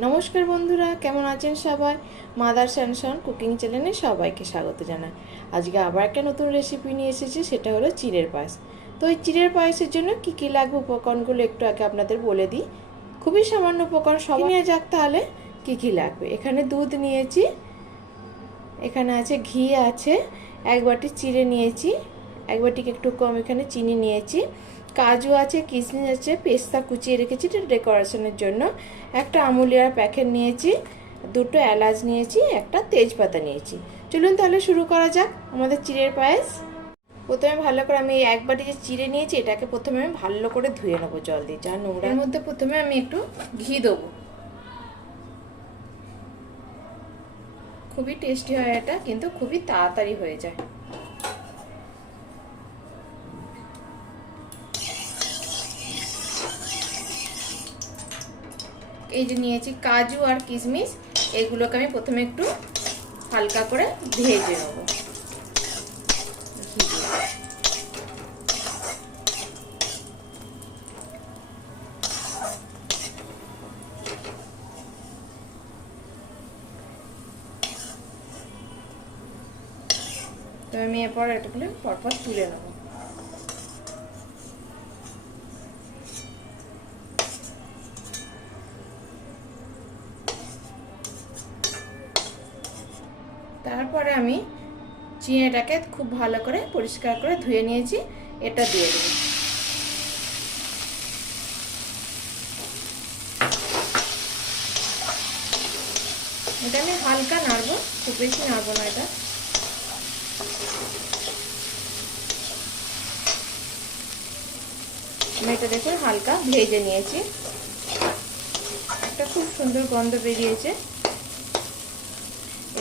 নমস্কার বন্ধুরা, কেমন আছেন সবাই? মাদার্স অ্যান্ড সন কুকিং চ্যানেলে সবাইকে স্বাগত জানাই। আজকে আবার একটা নতুন রেসিপি নিয়ে এসেছি, সেটা হলো চিড়ের পায়েস। তো এই চিড়ের পায়েসের জন্য কী কী লাগবে উপকরণগুলো একটু আগে আপনাদের বলে দিই। খুবই সামান্য উপকরণ, সব নিয়ে যাক। তাহলে কী কী লাগবে? এখানে দুধ নিয়েছি, এখানে আছে ঘি আছে, এক বাটি চিড়ে নিয়েছি, এক বাটিকে একটু কম এখানে চিনি নিয়েছি, কাজু আছে, কিশমিশ আছে, পেস্তা কুচিয়ে রেখেছি ডেকোরেশনের জন্য, একটা আমুলিয়ার প্যাকেট নিয়েছি, দুটো এলাচ নিয়েছি, একটা তেজপাতা নিয়েছি। চলুন তাহলে শুরু করা যাক আমাদের চিড়ের পায়েস। প্রথমে ভালো করে আমি এক বাটি যে চিড়ে নিয়েছি, এটাকে প্রথমে আমি ভালো করে ধুয়ে নেবো জল দিয়ে, যা নোংরার মধ্যে প্রথমে আমি একটু ঘি দেবো। খুবই টেস্টি হয় এটা, কিন্তু খুবই তাড়াতাড়ি হয়ে যায়। এই যে নিয়েছি কাজু আর কিশমিশ, এগুলোকে আমি প্রথমে একটু হালকা করে ভেজে নেব। তো আমি এরপর এটাগুলো পরপর তুলে নেব। তারপরে আমি চিড়েটাকে খুব ভালো করে পরিষ্কার করে ধুয়ে নিয়েছি, এটা দিয়ে দেবো। এটা আমি হালকা নাড়বো, খুব বেশি নাড়বো না। এটা দেখুন হালকা ভেজে নিয়েছি, একটা খুব সুন্দর গন্ধ বেরিয়েছে।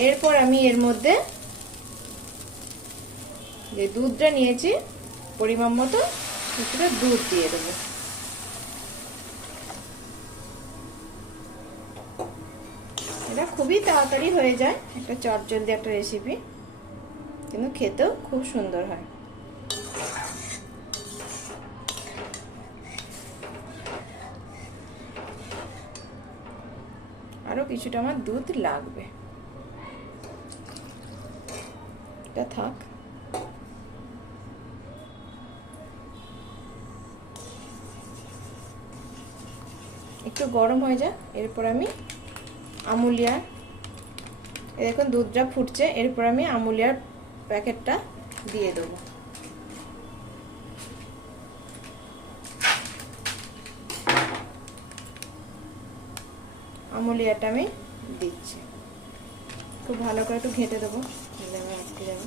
এরপর আমি এর মধ্যে যে দুধটা নিয়েছি পরিমাণ মতো কিছুটা দুধ দিয়ে দেবো। এটা খুবই তাড়াতাড়ি হয়ে যায়, একটা চটজলদি একটা রেসিপি, কিন্তু খেতেও খুব সুন্দর হয়। আরো কিছুটা আমার দুধ লাগবে, এটা থাক। একটু গরম হয়ে যায়, এরপর আমি আমুলিয়ার, দেখুন দুধটা ফুটছে, এরপর আমি আমুলিয়ার প্যাকেটটা দিয়ে দেবো। আমুলিয়াটা আমি দিচ্ছি, খুব ভালো করে একটু ঘেঁটে দেবো, আটকে যাবে।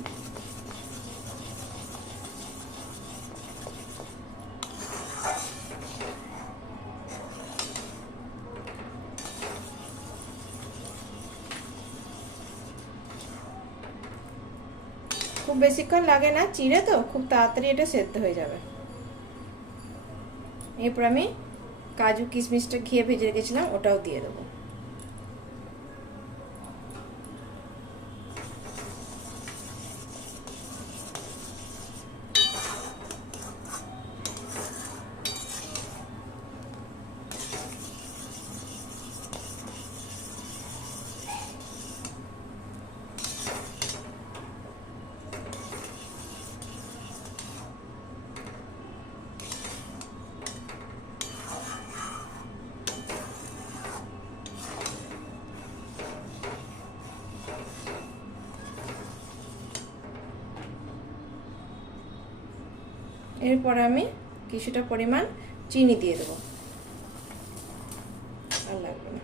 খুব বেশিক্ষণ লাগে না, চিড়ে তো খুব তাড়াতাড়ি এটা সেদ্ধ হয়ে যাবে। এরপর আমি কাজু কিশমিশটা ঘিয়ে ভেজে রেখেছিলাম, ওটাও দিয়ে দেবো। এরপর আমি কিছুটা পরিমাণ চিনি দিয়ে দেবো, আর লাগবে না।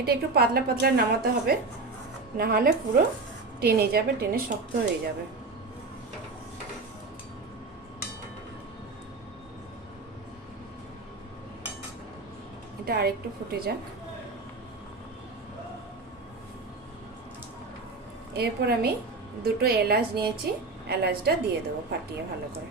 এটা একটু পাতলা পাতলা নামাতে হবে, না হলে পুরো টেনে যাবে, টেনে শক্ত হয়ে যাবে। এটা আরেকটু ফুটে যাক। এরপর আমি দুটো এলাচ নিয়েছি, এলাচটা দিয়ে দেবো ফাটিয়ে ভালো করে।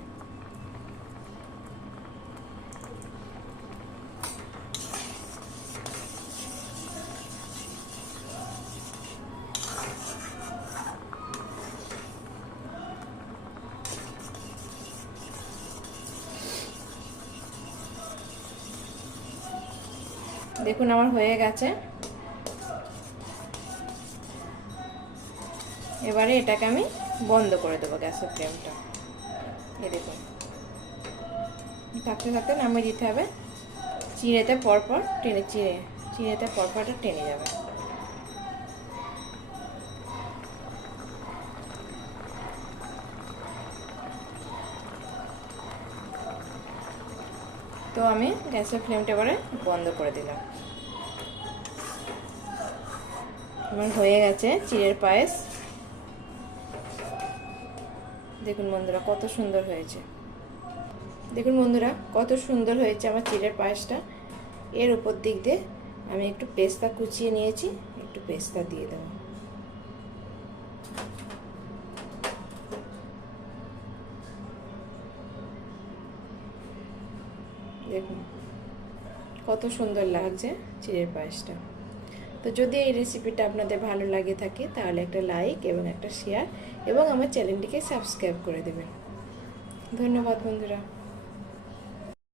দেখুন আমার হয়ে গেছে। এবারে এটাকে আমি বন্ধ করে দেবো গ্যাসের ফ্লেমটা। এই দেখুন থাকতে থাকতে নামিয়ে দিতে হবে। চিড়েতে পরপর টেনে চিড়েতে পরপরটা টেনে যাবে। তো আমি গ্যাসের ফ্লেমটা এবারে বন্ধ করে দিলাম। আমার হয়ে গেছে চিড়ের পায়েস। দেখুন বন্ধুরা কত সুন্দর হয়েছে। দেখুন বন্ধুরা কত সুন্দর হয়েছে আমার চিড়ের পায়েসটা। এর উপর দিক দিয়ে আমি একটু পেস্তা কুচিয়ে নিয়েছি, একটু পেস্তা দিয়ে দেবো। দেখুন কত সুন্দর লাগছে চিড়ের পায়েসটা। তো যদি এই রেসিপিটা আপনাদের ভালো লাগে থাকে তাহলে একটা লাইক এবং একটা শেয়ার এবং আমার চ্যানেলটিকে সাবস্ক্রাইব করে দেবেন। ধন্যবাদ বন্ধুরা।